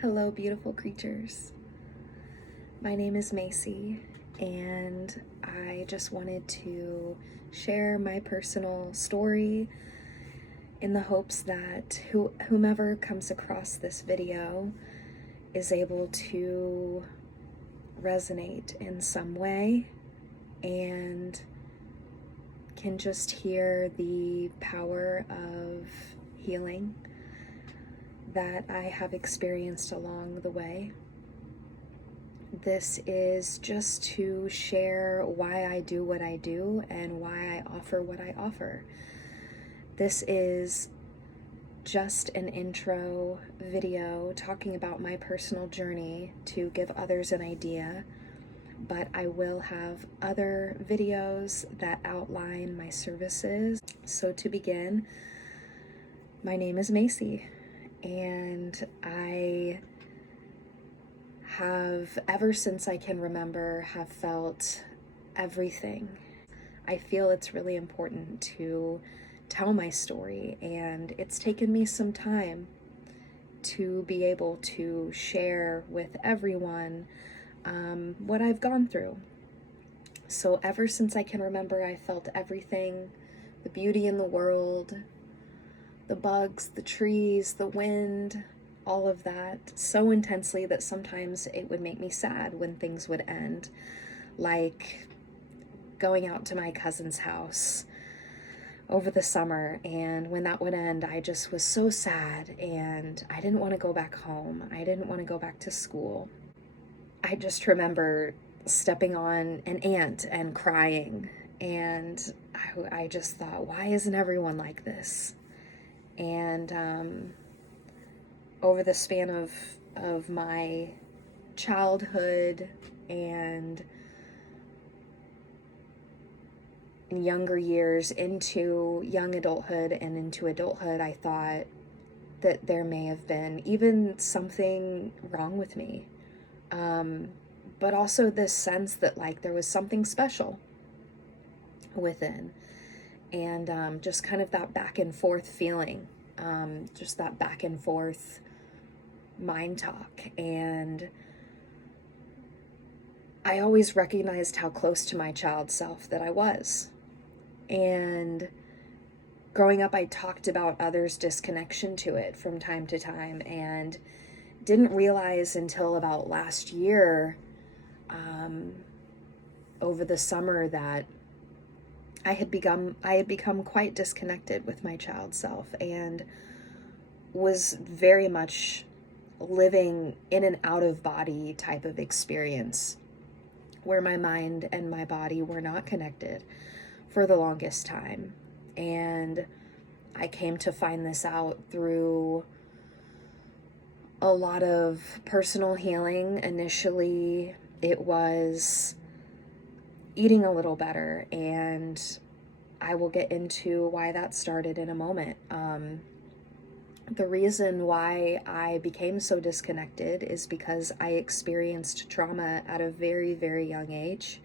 Hello, beautiful creatures. My name is Macy, and I just wanted to share my personal story in the hopes that whomever comes across this video is able to resonate in some way and can just hear the power of healing that I have experienced along the way. This is just to share why I do what I do and why I offer what I offer. This is just an intro video talking about my personal journey to give others an idea, but I will have other videos that outline my services. So to begin, my name is Macy, and I have, ever since I can remember, have felt everything. I feel it's really important to tell my story, and it's taken me some time to be able to share with everyone what I've gone through. So ever since I can remember, I felt everything, the beauty in the world, the bugs, the trees, the wind, all of that so intensely that sometimes it would make me sad when things would end, like going out to my cousin's house over the summer, and when that would end, I just was so sad and I didn't want to go back home. I didn't want to go back to school. I just remember stepping on an ant and crying, and I just thought, why isn't everyone like this? And over the span of my childhood and in younger years into young adulthood and into adulthood, I thought that there may have been even something wrong with me. But also this sense that like there was something special within, and just kind of that back and forth feeling, just that back and forth mind talk. And I always recognized how close to my child self that I was. And growing up, I talked about others' disconnection to it from time to time, and didn't realize until about last year, over the summer, that I had become quite disconnected with my child self, and was very much living in an out-of-body type of experience where my mind and my body were not connected for the longest time. And I came to find this out through a lot of personal healing. Initially, it was eating a little better, and I will get into why that started in a moment. The reason why I became so disconnected is because I experienced trauma at a very, very young age.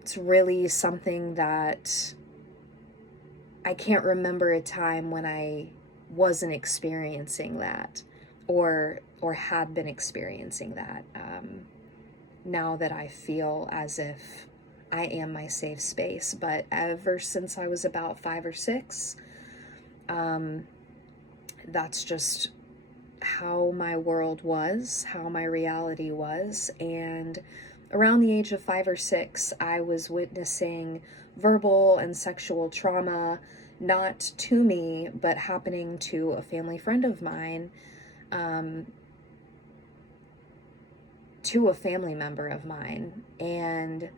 It's really something that I can't remember a time when I wasn't experiencing that, or had been experiencing that. Now that I feel as if I am my safe space, but ever since I was about 5 or 6, that's just how my world was, how my reality was. And around the age of 5 or 6, I was witnessing verbal and sexual trauma, not to me, but happening to a family friend of mine, to a family member of mine. And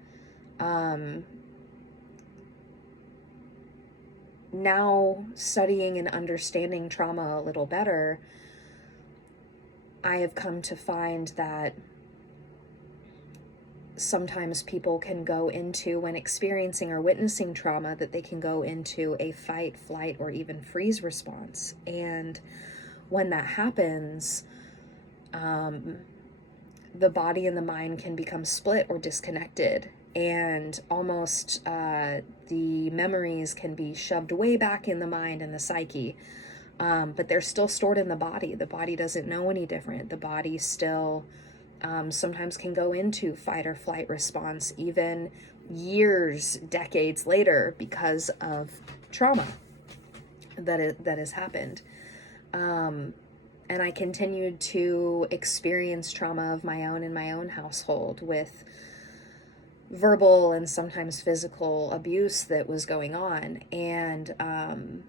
now, studying and understanding trauma a little better, I have come to find that sometimes people can go into, when experiencing or witnessing trauma, that they can go into a fight, flight, or even freeze response. And when that happens, the body and the mind can become split or disconnected, and almost the memories can be shoved way back in the mind and the psyche, but they're still stored in the body. The body doesn't know any different. The body still sometimes can go into fight or flight response, even years, decades later, because of trauma that has happened. And I continued to experience trauma of my own in my own household, with verbal and sometimes physical abuse that was going on, and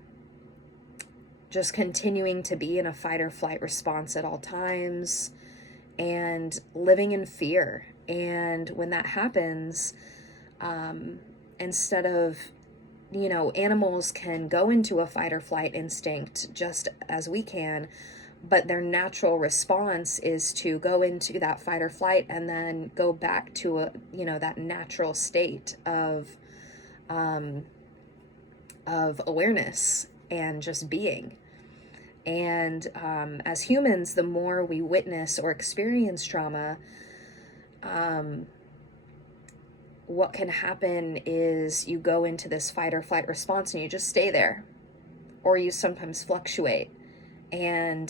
just continuing to be in a fight or flight response at all times, and living in fear. And when that happens, instead of, animals can go into a fight or flight instinct just as we can, but their natural response is to go into that fight or flight and then go back to that natural state of awareness and just being. And as humans, the more we witness or experience trauma, what can happen is you go into this fight or flight response and you just stay there, or you sometimes fluctuate. And,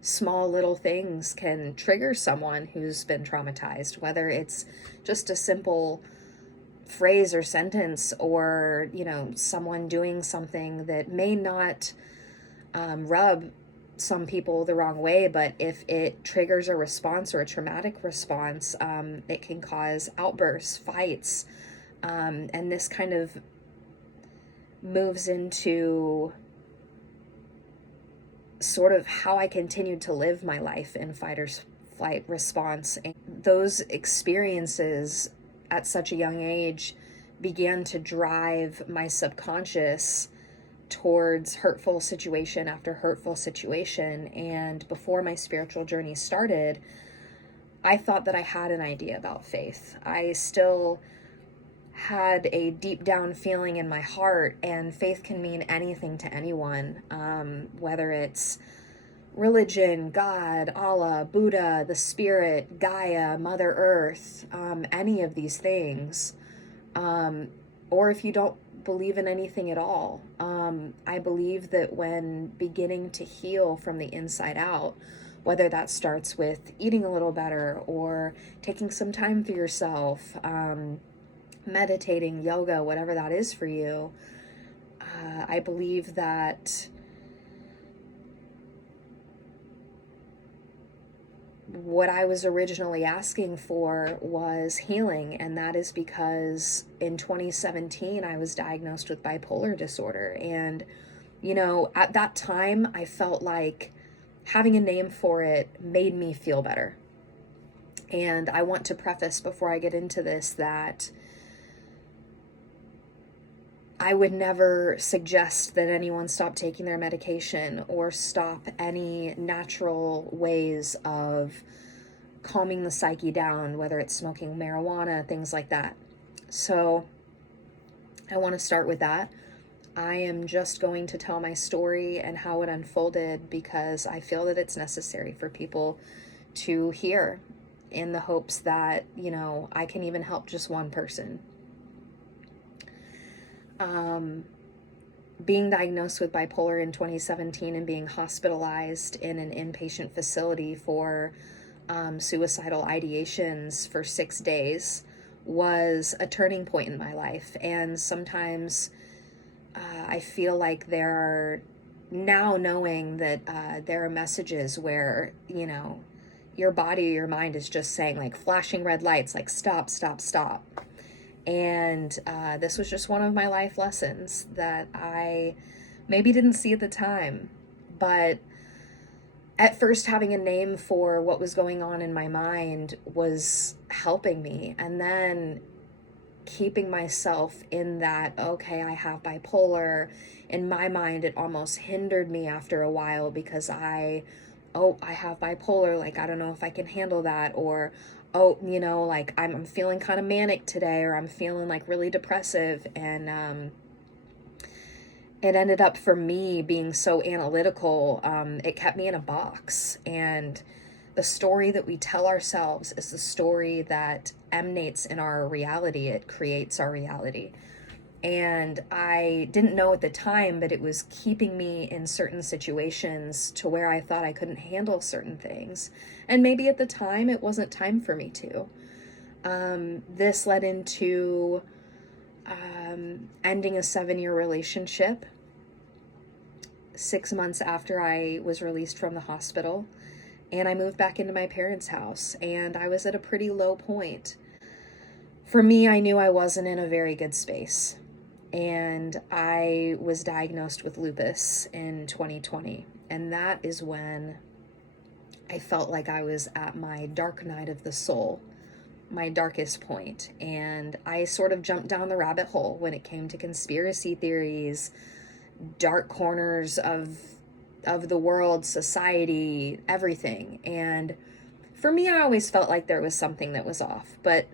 small little things can trigger someone who's been traumatized, whether it's just a simple phrase or sentence, or, someone doing something that may not rub some people the wrong way, but if it triggers a response or a traumatic response, it can cause outbursts, fights, and this kind of moves into sort of how I continued to live my life in fight or flight response. And those experiences at such a young age began to drive my subconscious towards hurtful situation after hurtful situation. And before my spiritual journey started, I thought that I had an idea about faith. I still had a deep down feeling in my heart, and faith can mean anything to anyone, whether it's religion, God, Allah, Buddha, the spirit, Gaia, Mother Earth, any of these things, or if you don't believe in anything at all. I believe that when beginning to heal from the inside out, whether that starts with eating a little better or taking some time for yourself, meditating, yoga, whatever that is for you, I believe that what I was originally asking for was healing, and that is because in 2017 I was diagnosed with bipolar disorder. And at that time I felt like having a name for it made me feel better. And I want to preface before I get into this that I would never suggest that anyone stop taking their medication or stop any natural ways of calming the psyche down, whether it's smoking marijuana, things like that. So I want to start with that. I am just going to tell my story and how it unfolded because I feel that it's necessary for people to hear, in the hopes that, I can even help just one person. Being diagnosed with bipolar in 2017 and being hospitalized in an inpatient facility for suicidal ideations for 6 days was a turning point in my life. And sometimes I feel like there are, now knowing that there are messages where, your body or your mind is just saying, like, flashing red lights, like stop, stop, stop. And this was just one of my life lessons that I maybe didn't see at the time. But at first, having a name for what was going on in my mind was helping me. And then keeping myself in that, okay, I have bipolar. In my mind, it almost hindered me after a while because I have bipolar. Like, I don't know if I can handle that. Or, like I'm feeling kind of manic today, or I'm feeling like really depressive. And it ended up, for me, being so analytical, it kept me in a box. And the story that we tell ourselves is the story that emanates in our reality. It creates our reality. And I didn't know at the time, but it was keeping me in certain situations to where I thought I couldn't handle certain things. And maybe at the time it wasn't time for me to. This led into ending a 7-year relationship 6 months after I was released from the hospital. And I moved back into my parents' house, and I was at a pretty low point. For me, I knew I wasn't in a very good space. And I was diagnosed with lupus in 2020. And that is when I felt like I was at my dark night of the soul, my darkest point. And I sort of jumped down the rabbit hole when it came to conspiracy theories, dark corners of the world, society, everything. And for me, I always felt like there was something that was off. But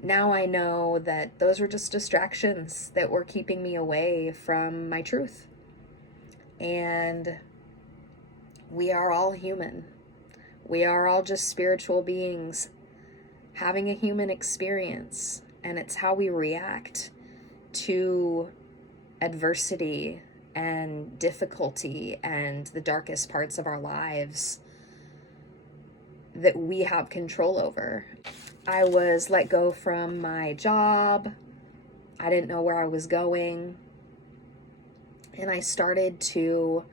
now I know that those were just distractions that were keeping me away from my truth. And we are all human. We are all just spiritual beings having a human experience. And it's how we react to adversity and difficulty and the darkest parts of our lives that we have control over. I was let go from my job. I didn't know where I was going. And I started to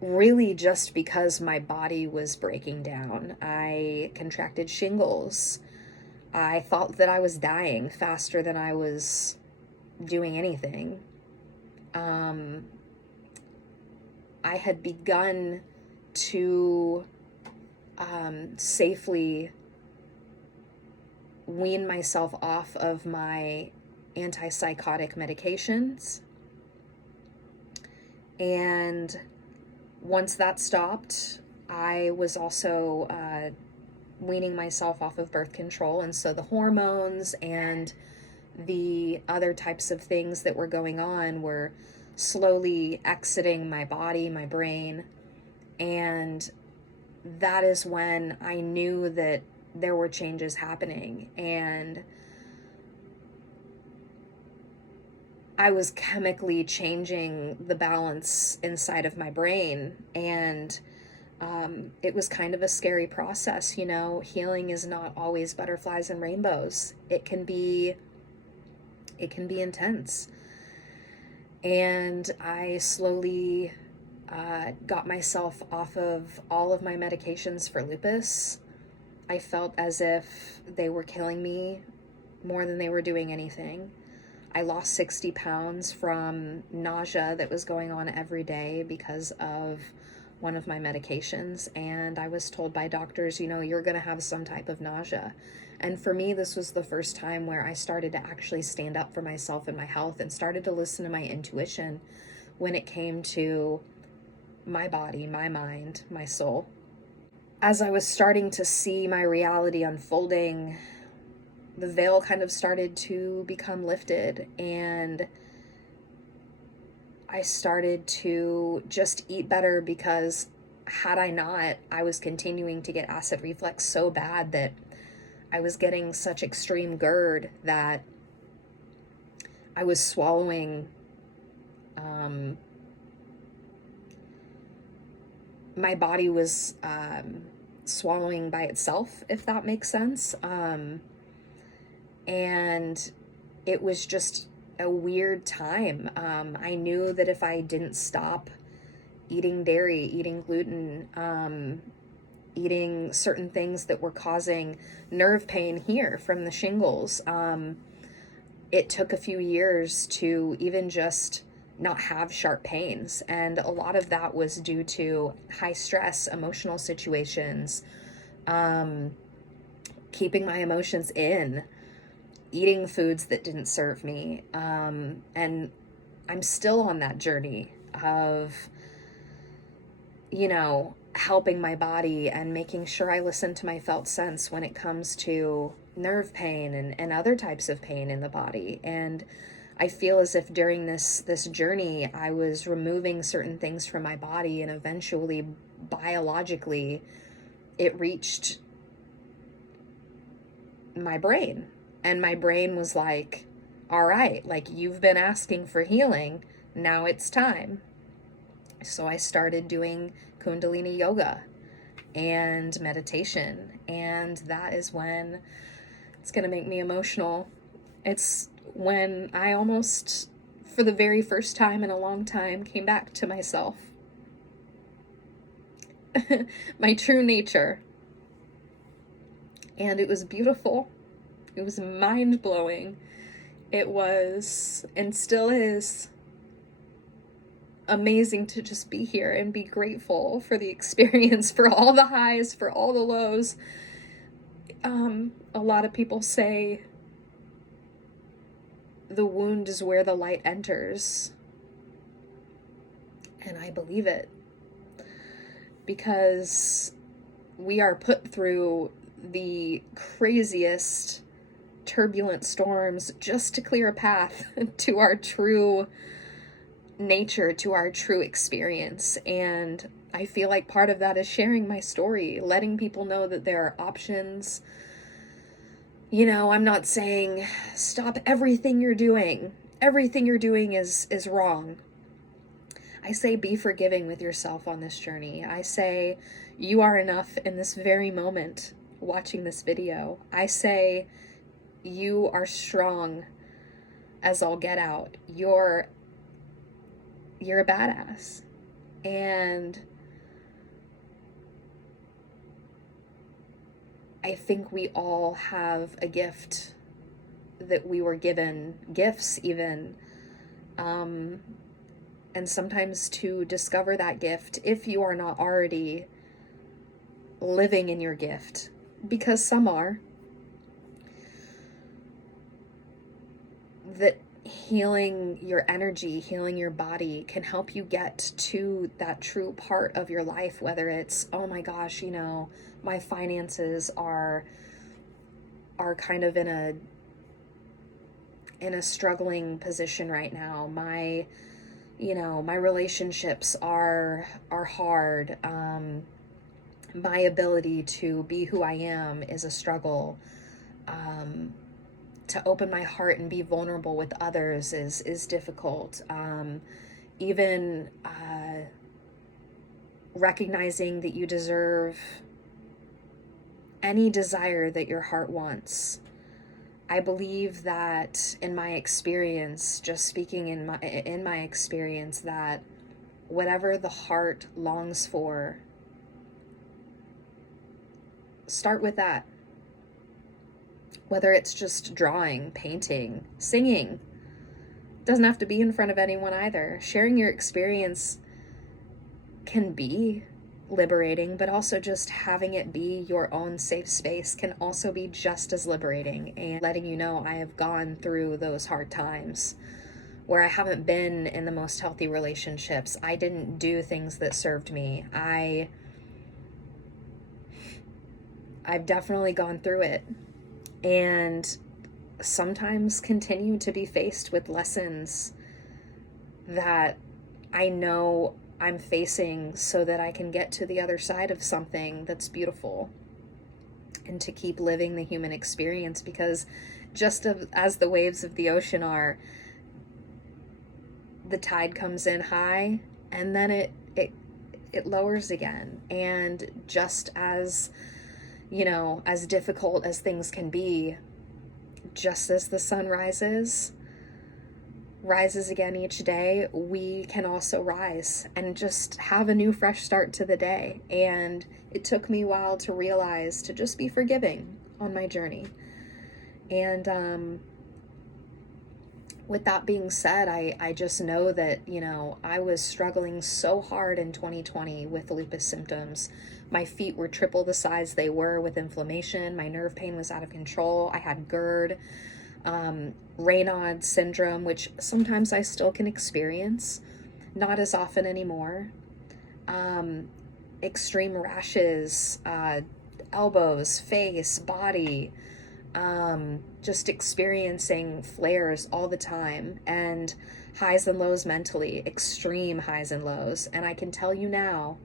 really, just because my body was breaking down. I contracted shingles. I thought that I was dying faster than I was doing anything. I had begun to safely wean myself off of my antipsychotic medications. And once that stopped, I was also weaning myself off of birth control. And so the hormones and the other types of things that were going on were slowly exiting my body, my brain. And that is when I knew that there were changes happening, and I was chemically changing the balance inside of my brain. And it was kind of a scary process. Healing is not always butterflies and rainbows. It can be intense. And I slowly got myself off of all of my medications for lupus. I felt as if they were killing me more than they were doing anything. I lost 60 pounds from nausea that was going on every day because of one of my medications. And I was told by doctors, you're going to have some type of nausea. And for me, this was the first time where I started to actually stand up for myself and my health and started to listen to my intuition when it came to my body, my mind, my soul. As I was starting to see my reality unfolding, the veil kind of started to become lifted, and I started to just eat better, because had I not, I was continuing to get acid reflux so bad that I was getting such extreme GERD that I was swallowing my body was swallowing by itself, if that makes sense. And it was just a weird time. I knew that if I didn't stop eating dairy, eating gluten, eating certain things that were causing nerve pain here from the shingles, it took a few years to even just not have sharp pains. And a lot of that was due to high stress, emotional situations, keeping my emotions in, eating foods that didn't serve me. And I'm still on that journey of, helping my body and making sure I listen to my felt sense when it comes to nerve pain and other types of pain in the body. And I feel as if during this journey, I was removing certain things from my body, and eventually, biologically, it reached my brain. And my brain was like, all right, like, you've been asking for healing, now it's time. So I started doing Kundalini yoga and meditation, and that is when, it's going to make me emotional, it's when I almost, for the very first time in a long time, came back to myself. My true nature. And it was beautiful. It was mind-blowing. It was, and still is, amazing to just be here and be grateful for the experience, for all the highs, for all the lows. A lot of people say the wound is where the light enters. And I believe it. Because we are put through the craziest turbulent storms just to clear a path to our true nature, to our true experience. And I feel like part of that is sharing my story, letting people know that there are options. You know, I'm not saying stop everything you're doing. Everything you're doing is wrong. I say be forgiving with yourself on this journey. I say you are enough in this very moment watching this video. I say you are strong as all get out. You're a badass. And I think we all have a gift that we were given, gifts even, and sometimes to discover that gift, if you are not already living in your gift, because some are, that healing your energy, healing your body can help you get to that true part of your life, whether it's, oh my gosh, you know, my finances are kind of in a struggling position right now. My relationships are hard. My ability to be who I am is a struggle. To open my heart and be vulnerable with others is difficult. Even recognizing that you deserve any desire that your heart wants. I believe that in my experience, just speaking in my experience, that whatever the heart longs for, start with that. Whether it's just drawing, painting, singing, doesn't have to be in front of anyone either. Sharing your experience can be liberating, but also just having it be your own safe space can also be just as liberating. And letting you know I have gone through those hard times where I haven't been in the most healthy relationships. I didn't do things that served me. I've definitely gone through it, and sometimes continue to be faced with lessons that I know I'm facing so that I can get to the other side of something that's beautiful, and to keep living the human experience, because just as the waves of the ocean are, the tide comes in high and then it lowers again. And just as, you know, as difficult as things can be, just as the sun rises again each day, we can also rise and just have a new fresh start to the day. And it took me a while to realize to just be forgiving on my journey. And with that being said, I just know that, you know, I was struggling so hard in 2020 with lupus symptoms. My feet were triple the size they were with inflammation. My nerve pain was out of control. I had GERD, Raynaud's syndrome, which sometimes I still can experience, not as often anymore. Extreme rashes, elbows, face, body, just experiencing flares all the time, and highs and lows mentally, extreme highs and lows. And I can tell you now,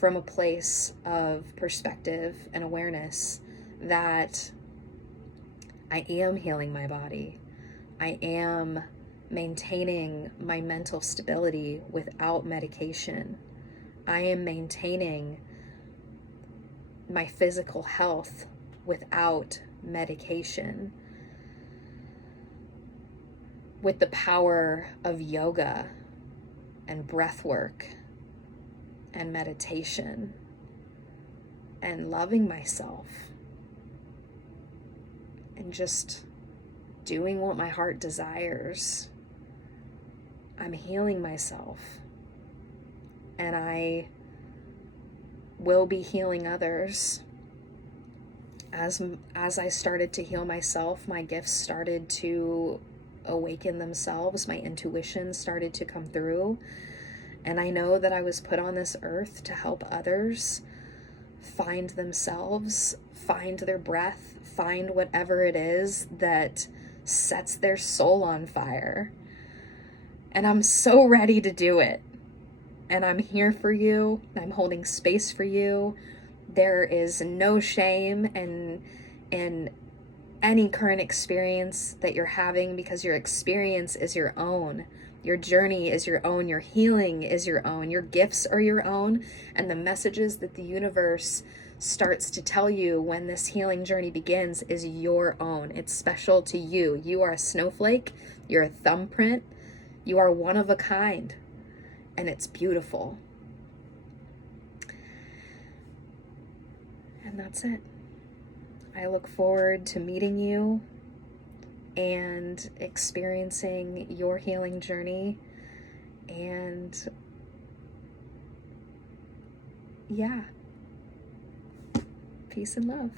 from a place of perspective and awareness, that I am healing my body. I am maintaining my mental stability without medication. I am maintaining my physical health without medication. With the power of yoga and breath work and meditation and loving myself and just doing what my heart desires, I'm healing myself, and I will be healing others. As I started to heal myself, my gifts started to awaken themselves, my intuition started to come through, and I know that I was put on this earth to help others find themselves, find their breath, find whatever it is that sets their soul on fire. And I'm so ready to do it. And I'm here for you. I'm holding space for you. There is no shame in any current experience that you're having, because your experience is your own. Your journey is your own. Your healing is your own. Your gifts are your own. And the messages that the universe starts to tell you when this healing journey begins is your own. It's special to you. You are a snowflake. You're a thumbprint. You are one of a kind. And it's beautiful. And that's it. I look forward to meeting you and experiencing your healing journey. And yeah, peace and love.